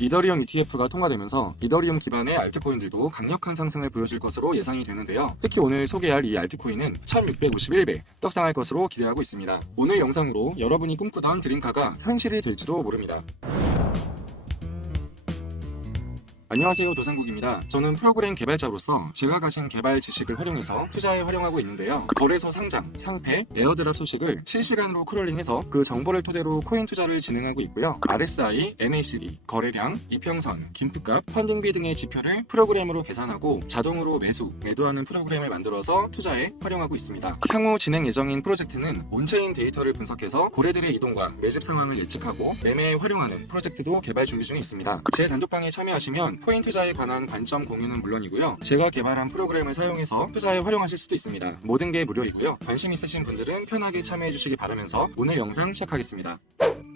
이더리움 ETF가 통과되면서 이더리움 기반의 알트코인들도 강력한 상승을 보여줄 것으로 예상이 되는데요. 특히 오늘 소개할 이 알트코인은 1651배 떡상할 것으로 기대하고 있습니다. 오늘 영상으로 여러분이 꿈꾸던 드림카가 현실이 될지도 모릅니다. 안녕하세요, 도상국입니다. 저는 프로그램 개발자로서 제가 가진 개발 지식을 활용해서 투자에 활용하고 있는데요. 거래소 상장, 상패, 에어드랍 소식을 실시간으로 크롤링해서 그 정보를 토대로 코인 투자를 진행하고 있고요. RSI, MACD, 거래량, 이평선, 김프값, 펀딩비 등의 지표를 프로그램으로 계산하고 자동으로 매도하는 프로그램을 만들어서 투자에 활용하고 있습니다. 향후 진행 예정인 프로젝트는 온체인 데이터를 분석해서 고래들의 이동과 매집 상황을 예측하고 매매에 활용하는 프로젝트도 개발 준비 중에 있습니다. 제 단톡방에 참여하시면 코인 투자에 관한 관점 공유는 물론이고요. 제가 개발한 프로그램을 사용해서 투자에 활용하실 수도 있습니다. 모든 게 무료이고요. 관심 있으신 분들은 편하게 참여해 주시기 바라면서 오늘 영상 시작하겠습니다.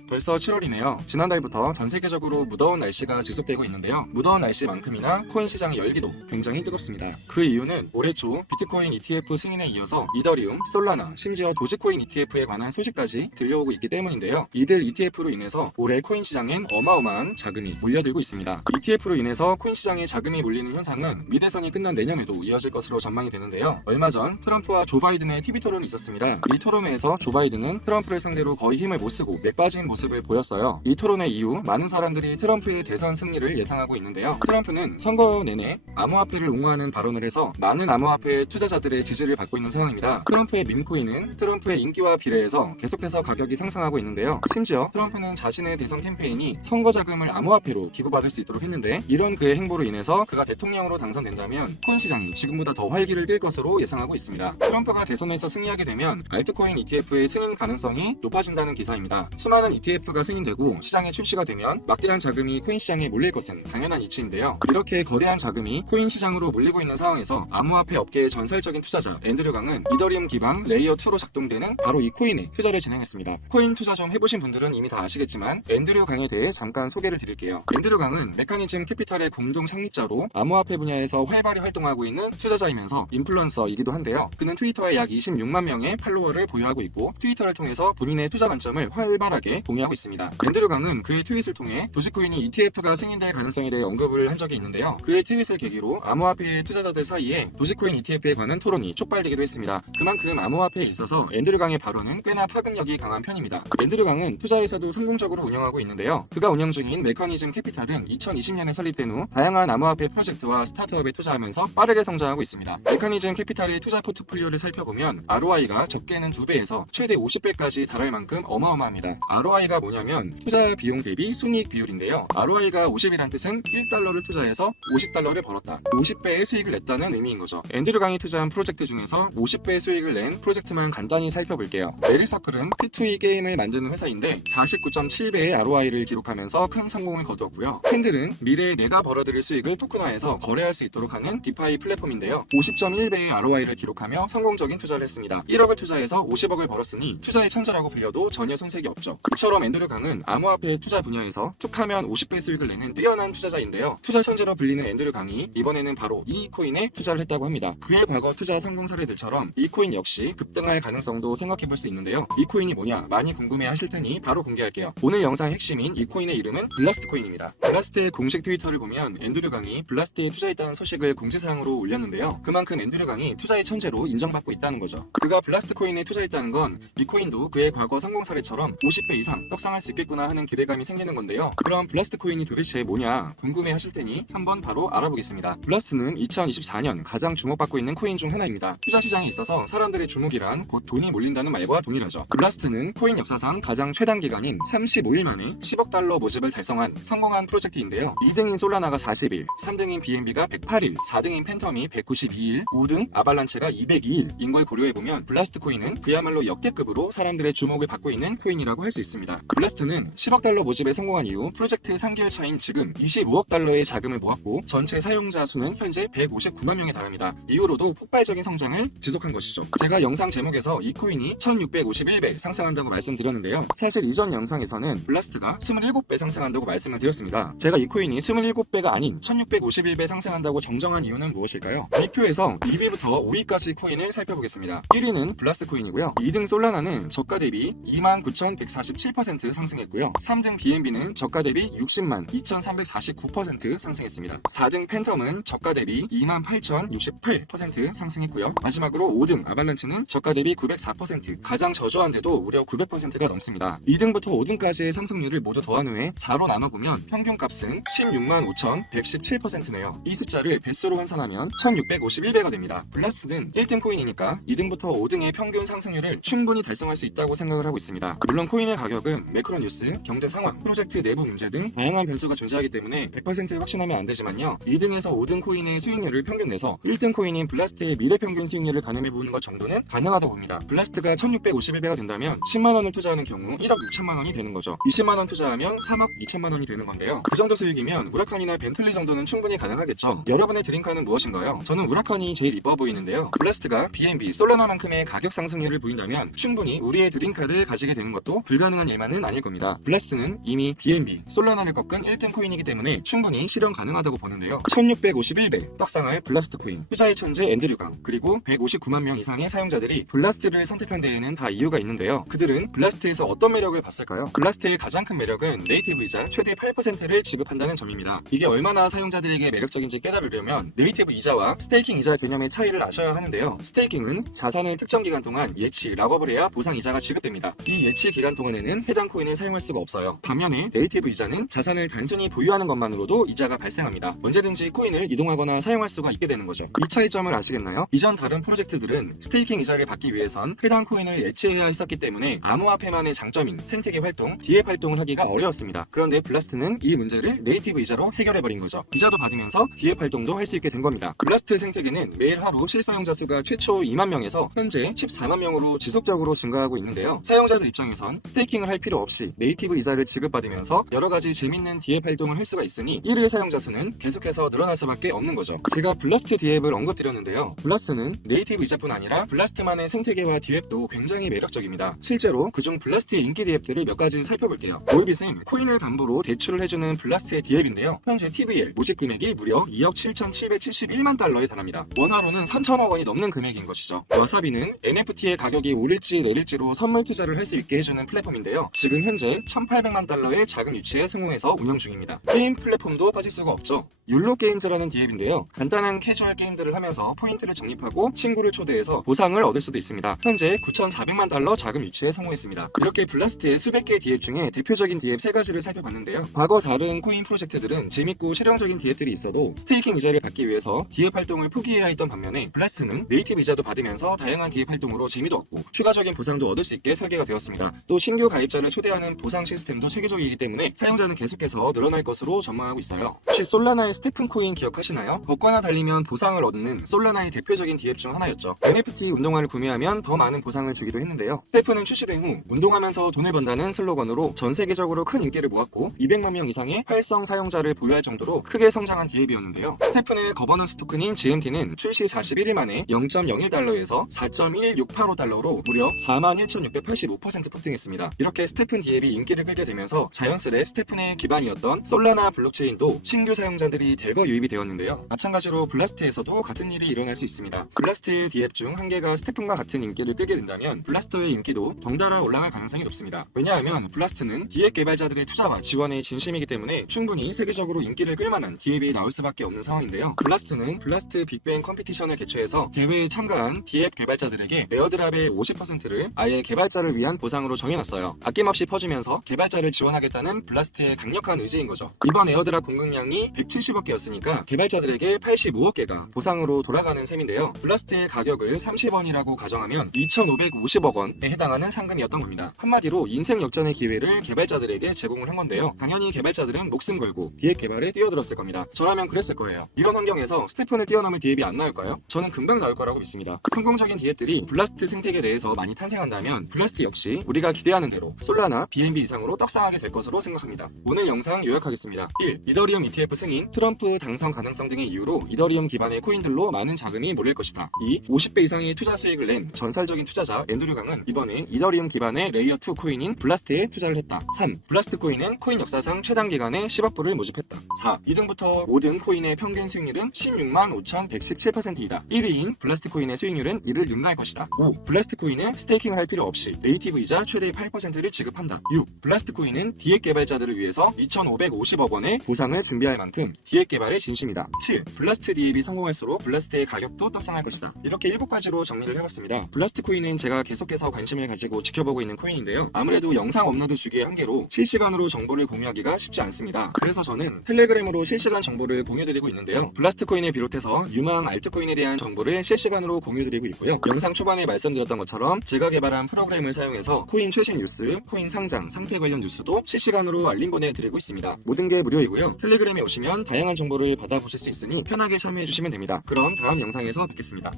벌써 7월이네요. 지난달부터 전 세계적으로 무더운 날씨가 지속되고 있는데요. 무더운 날씨만큼이나 코인 시장의 열기도 굉장히 뜨겁습니다. 그 이유는 올해 초 비트코인 ETF 승인에 이어서 이더리움, 솔라나, 심지어 도지코인 ETF에 관한 소식까지 들려오고 있기 때문인데요. 이들 ETF로 인해서 올해 코인 시장엔 어마어마한 자금이 몰려들고 있습니다. ETF로 인해서 코인 시장에 자금이 몰리는 현상은 미대선이 끝난 내년에도 이어질 것으로 전망이 되는데요. 얼마 전 트럼프와 조 바이든의 TV 토론이 있었습니다. 이 토론회에서 조 바이든은 트럼프를 상대로 거의 힘을 못 쓰고 맥빠진 모습을 보였어요. 이 토론회 이후 많은 사람들이 트럼프의 대선 승리를 예상하고 있는데요. 트럼프는 선거 내내 암호화폐를 옹호하는 발언을 해서 많은 암호화폐 투자자들의 지지를 받고 있는 상황입니다. 트럼프의 밈코인은 트럼프의 인기와 비례해서 계속해서 가격이 상승하고 있는데요. 심지어 트럼프는 자신의 대선 캠페인이 선거 자금을 암호화폐로 기부받을 수 있도록 했는데 이런 그의 행보로 인해서 그가 대통령으로 당선된다면 코인 시장이 지금보다 더 활기를 띨 것으로 예상하고 있습니다. 트럼프가 대선에서 승리하게 되면 알트코인 ETF의 승인 가능성이 높아진다는 기사입니다. 수많은 ETF가 승인되고 시장에 출시가 되면 막대한 자금이 코인 시장에 몰릴 것은 당연한 이치인데요. 이렇게 거대한 자금이 코인 시장으로 몰리고 있는 상황에서 암호화폐 업계의 전설적인 투자자 앤드류 강은 이더리움 기반 레이어 2로 작동되는 바로 이 코인에 투자를 진행했습니다. 코인 투자 좀 해보신 분들은 이미 다 아시겠지만 앤드류 강에 대해 잠깐 소개를 드릴게요. 앤드류 강은 메커니즘 캐피탈의 공동 창립자로 암호화폐 분야에서 활발히 활동하고 있는 투자자이면서 인플루언서이기도 한데요. 그는 트위터에 약 26만 명의 팔로워를 보유하고 있고 트위터를 통해서 본인의 투자 관점을 활발하게 공유하고 있습니다. 앤드류 강은 그의 트윗을 통해 도지코인이 ETF가 승인될 가능성에 대해 언급을 한 적이 있는데요. 그의 트윗을 계기로 암호화폐 투자자들 사이에 도지코인 ETF에 관한 토론이 촉발되기도 했습니다. 그만큼 암호화폐에 있어서 앤드류 강의 발언은 꽤나 파급력이 강한 편입니다. 앤드류 강은 투자회사도 성공적으로 운영하고 있는데요. 그가 운영 중인 메커니즘 캐피탈은 2020년에 설립된 후 다양한 암호화폐 프로젝트와 스타트업에 투자하면서 빠르게 성장하고 있습니다. 메커니즘 캐피탈의 투자 포트폴리오를 살펴보면 ROI가 적게는 2배에서 최대 50배까지 달할 만큼 어마어마합니다. ROI가 뭐냐면 투자 비용 대비 순이익 비율인데요. ROI가 50이란 뜻은 1달러를 투자해서 50달러를 벌었다. 50배의 수익을 냈다는 의미인 거죠. 앤드류 강이 투자한 프로젝트 중에서 50배의 수익을 낸 프로젝트만 간단히 살펴볼게요. 메리서클은 P2E 게임을 만드는 회사인데 49.7배의 ROI를 기록하면서 큰 성공을 거두었고요. 캔들은 미래에 내가 벌어들일 수익을 토큰화해서 거래할 수 있도록 하는 디파이 플랫폼인데요. 50.1배의 ROI를 기록하며 성공적인 투자를 했습니다. 1억을 투자해서 50억을 벌었으니 투자의 천재라고 불려도 전혀 손색이 없죠. 이처럼 앤드류 강은 암호화폐 투자 분야에서 툭하면 50배 수익을 내는 뛰어난 투자자인데요. 투자 천재로 불리는 앤드류 강이 이번에는 바로 이 코인에 투자를 했다고 합니다. 그의 과거 투자 성공 사례들처럼 이 코인 역시 급등할 가능성도 생각해볼 수 있는데요. 이 코인이 뭐냐 많이 궁금해 하실 테니 바로 공개할게요. 오늘 영상의 핵심인 이 코인의 이름은 블라스트 코인입니다. 블라스트의 공식 트위터를 보면 앤드류 강이 블라스트에 투자했다는 소식을 공지사항으로 올렸는데요. 그만큼 앤드류 강이 투자의 천재로 인정받고 있다는 거죠. 그가 블라스트 코인에 투자했다는 건 이 코인도 그의 과거 성공 사례처럼 50배 이상 떡상할 수 있겠구나 하는 기대감이 생기는 건데요. 그럼 블라스트 코인이 도대체 뭐냐 궁금해 하실 테니 한번 바로 알아보겠습니다. 블라스트는 2024년 가장 주목받고 있는 코인 중 하나입니다. 투자 시장에 있어서 사람들의 주목이란 곧 돈이 몰린다는 말과 동일하죠. 블라스트는 코인 역사상 가장 최단 기간인 35일 만에 10억 달러 모집을 달성한 성공한 프로젝트인데요. 2등인 솔라나가 40일, 3등인 BNB가 108일, 4등인 팬텀이 192일, 5등 아발란체가 202일인 걸 고려해보면 블라스트 코인은 그야말로 역대급으로 사람들의 주목을 받고 있는 코인이라고 할 수 있습니다. 블라스트는 10억 달러 모집에 성공한 이후 프로젝트 3개월 차인 지금 25억 달러의 자금을 모았고 전체 사용자 수는 현재 159만 명에 달합니다. 이후로도 폭발적인 성장을 지속한 것이죠. 제가 영상 제목에서 이 코인이 1651배 상승한다고 말씀드렸는데요. 사실 이전 영상에서는 블라스트가 27배 상승한다고 말씀을 드렸습니다. 제가 이 코인이 27배가 아닌 1651배 상승한다고 정정한 이유는 무엇일까요? 이 표에서 2위부터 5위까지 코인을 살펴보겠습니다. 1위는 블라스트 코인이고요. 2등 솔라나는 저가 대비 29,147% 8% 상승했고요. 3등 BNB는 저가 대비 60만 2,349% 상승했습니다. 4등 팬텀은 저가 대비 28,068% 상승했고요. 마지막으로 5등 아발란치는 저가 대비 904%, 가장 저조한데도 무려 900%가 넘습니다. 2등부터 5등까지의 상승률을 모두 더한 후에 4로 나눠보면 평균값은 16만 5,117%네요. 이 숫자를 배수로 환산하면 1,651배가 됩니다. 블라스트는 1등 코인이니까 2등부터 5등의 평균 상승률을 충분히 달성할 수 있다고 생각을 하고 있습니다. 물론 코인의 가격은 매크로 뉴스, 경제 상황, 프로젝트 내부 문제 등 다양한 변수가 존재하기 때문에 100% 확신하면 안 되지만요. 2등에서 5등 코인의 수익률을 평균 내서 1등 코인인 블라스트의 미래 평균 수익률을 가늠해보는 것 정도는 가능하다고 봅니다. 블라스트가 1,651배가 된다면 10만원을 투자하는 경우 1억 6천만원이 되는 거죠. 20만원 투자하면 3억 2천만원이 되는 건데요. 그 정도 수익이면 우라칸이나 벤틀리 정도는 충분히 가능하겠죠. 여러분의 드림카는 무엇인가요? 저는 우라칸이 제일 이뻐 보이는데요. 블라스트가 BNB, 솔라나만큼의 가격 상승률을 보인다면 충분히 우리의 드림카를 가지게 되는 것도 불가능한 일만은 아닐 겁니다. 블라스트는 이미 BNB, 솔라나를 꺾은 1등 코인이기 때문에 충분히 실현 가능하다고 보는데요. 1651배 떡상할 블라스트 코인, 투자의 천재 앤드류강, 그리고 159만 명 이상의 사용자들이 블라스트를 선택한 데에는 다 이유가 있는데요. 그들은 블라스트에서 어떤 매력을 봤을까요? 블라스트의 가장 큰 매력은 네이티브 이자 최대 8%를 지급한다는 점입니다. 이게 얼마나 사용자들에게 매력적인지 깨달으려면 네이티브 이자와 스테이킹 이자 개념의 차이를 아셔야 하는데요. 스테이킹은 자산을 특정 기간 동안 예치, 락업을 해야 보상 이자가 지급됩니다. 이 예치 기간 동안에는 해당 코인을 사용할 수가 없어요. 반면에 네이티브 이자는 자산을 단순히 보유하는 것만으로도 이자가 발생합니다. 언제든지 코인을 이동하거나 사용할 수가 있게 되는 거죠. 이 차이점을 아시겠나요? 이전 다른 프로젝트들은 스테이킹 이자를 받기 위해선 해당 코인을 예치해야 했었기 때문에 암호화폐만의 장점인 생태계 활동, DApp 활동을 하기가 어려웠습니다. 그런데 블라스트는 이 문제를 네이티브 이자로 해결해버린 거죠. 이자도 받으면서 DApp 활동도 할 수 있게 된 겁니다. 블라스트 생태계는 매일 하루 실사용자 수가 최초 2만 명에서 현재 14만 명으로 지속적으로 증가하고 있는데요. 사용자들 입장에선 스테이킹을 할 필요 없이 네이티브 이자를 지급받으면서 여러가지 재밌는 DApp 활동을 할 수가 있으니 1일 사용자 수는 계속해서 늘어날 수밖에 없는 거죠. 제가 블라스트 DApp을 언급드렸는데요. 블라스트는 네이티브 이자뿐 아니라 블라스트만의 생태계와 DApp도 굉장히 매력적입니다. 실제로 그중 블라스트의 인기 DApp들을 몇 가지 살펴볼게요. 올빗은 코인을 담보로 대출을 해주는 블라스트의 DApp인데요. 현재 TVL 모집 금액이 무려 2억 7,771만 달러에 달합니다. 원화로는 3천억 원이 넘는 금액인 것이죠. 와사비는 NFT의 가격이 오를지 내릴지로 선물 투자를 할 수 있게 해주는 플랫폼인데요. 지금 현재 1,800만 달러의 자금 유치에 성공해서 운영 중입니다. 게임 플랫폼도 빠질 수가 없죠. 율로 게임즈라는 DApp인데요. 간단한 캐주얼 게임들을 하면서 포인트를 적립하고 친구를 초대해서 보상을 얻을 수도 있습니다. 현재 9,400만 달러 자금 유치에 성공했습니다. 이렇게 블라스트의 수백 개의 DApp 중에 대표적인 DApp 3가지를 살펴봤는데요. 과거 다른 코인 프로젝트들은 재밌고 실용적인 DApp들이 있어도 스테이킹 이자를 받기 위해서 DApp 활동을 포기해야 했던 반면에 블라스트는 네이티브 이자도 받으면서 다양한 DApp 활동으로 재미도 얻고 추가적인 보상도 얻을 수 있게 설계가 되었습니다. 또 신규 가입자를 초대하는 보상 시스템도 체계적이기 때문에 사용자는 계속해서 늘어날 것으로 전망하고 있어요. 혹시 솔라나의 스테픈 코인 기억하시나요? 벚과나 달리면 보상을 얻는 솔라나의 대표적인 DApp 중 하나였죠. NFT 운동화를 구매하면 더 많은 보상을 주기도 했는데요. 스테픈은 출시된 후 운동하면서 돈을 번다는 슬로건으로 전 세계적으로 큰 인기를 모았고 200만 명 이상의 활성 사용자를 보유할 정도로 크게 성장한 DApp이었는데요. 스테픈의 거버넌스 토큰인 GMT는 출시 41일 만에 0.01달러에서 4.1685달러로 무려 41,685% 폭등했습니다. 이렇게 스테픈 DApp이 인기를 끌게 되면서 자연스레 스테픈의 기반이었던 솔라나 블록체인도 신규 사용자들이 대거 유입이 되었는데요. 마찬가지로 블라스트에서도 같은 일이 일어날 수 있습니다. 블라스트 DApp 중 한 개가 스테픈과 같은 인기를 끌게 된다면 블라스터의 인기도 덩달아 올라갈 가능성이 높습니다. 왜냐하면 블라스트는 DApp 개발자들의 투자와 지원에 진심이기 때문에 충분히 세계적으로 인기를 끌만한 DApp이 나올 수밖에 없는 상황인데요. 블라스트는 블라스트 빅뱅 컴피티션을 개최해서 대회에 참가한 DApp 개발자들에게 에어드랍의 50%를 아예 개발자를 위한 보상으로 정해놨어요. 아낌없이 퍼주면서 개발자를 지원하겠다는 블라스트의 강력한 의지인 거죠. 이번 에어드랍 공급량이 170억 개였으니까 개발자들에게 85억 개가 보상으로 돌아가는 셈인데요. 블라스트의 가격을 30원이라고 가정하면 2,550억 원에 해당하는 상금이었던 겁니다. 한마디로 인생 역전의 기회를 개발자들에게 제공을 한 건데요. 당연히 개발자들은 목숨 걸고 DApp 개발에 뛰어들었을 겁니다. 저라면 그랬을 거예요. 이런 환경에서 스테픈을 뛰어넘을 DApp이 안 나올까요? 저는 금방 나올 거라고 믿습니다. 성공적인 DApp들이 블라스트 생태계 내에서 많이 탄생한다면 블라스트 역시 우리가 기대하는 대로 솔라나, BNB 이상으로 떡상하게 될 것으로 생각합니다. 오늘 영상 요약하겠습니다. 1. 이더리움 ETF 승인, 트럼프 당선 가능성 등의 이유로 이더리움 기반의 코인들로 많은 자금이 몰릴 것이다. 2. 50배 이상의 투자 수익을 낸 전설적인 투자자 앤드류 강은 이번엔 이더리움 기반의 레이어2 코인인 블라스트에 투자를 했다. 3. 블라스트 코인은 코인 역사상 최단 기간에 10억 불을 모집했다. 4. 2등부터 5등 코인의 평균 수익률은 16만 5,117%이다. 1위인 블라스트 코인의 수익률은 이를 능가할 것이다. 5. 블라스트 코인은 스테이킹을 할 필요 없이 네이티브 이자 최대 8%를 지급한다. 6. 블라스트코인은 디앱 개발자들을 위해서 2,550억 원의 보상을 준비할 만큼 디앱 개발에 진심이다. 7. 블라스트 디앱이 성공할수록 블라스트의 가격도 떡상할 것이다. 이렇게 7가지로 정리를 해봤습니다. 블라스트코인은 제가 계속해서 관심을 가지고 지켜보고 있는 코인인데요. 아무래도 영상 업로드 주기의 한계로 실시간으로 정보를 공유하기가 쉽지 않습니다. 그래서 저는 텔레그램으로 실시간 정보를 공유드리고 있는데요. 블라스트코인을 비롯해서 유망 알트코인에 대한 정보를 실시간으로 공유드리고 있고요. 영상 초반에 말씀드렸던 것처럼 제가 개발한 프로그램을 사용해서 코인 최신 뉴스, 코인 상장, 상패 관련 뉴스도 실시간으로 알림 보내드리고 있습니다. 모든 게 무료이고요. 텔레그램에 오시면 다양한 정보를 받아보실 수 있으니 편하게 참여해주시면 됩니다. 그럼 다음 영상에서 뵙겠습니다.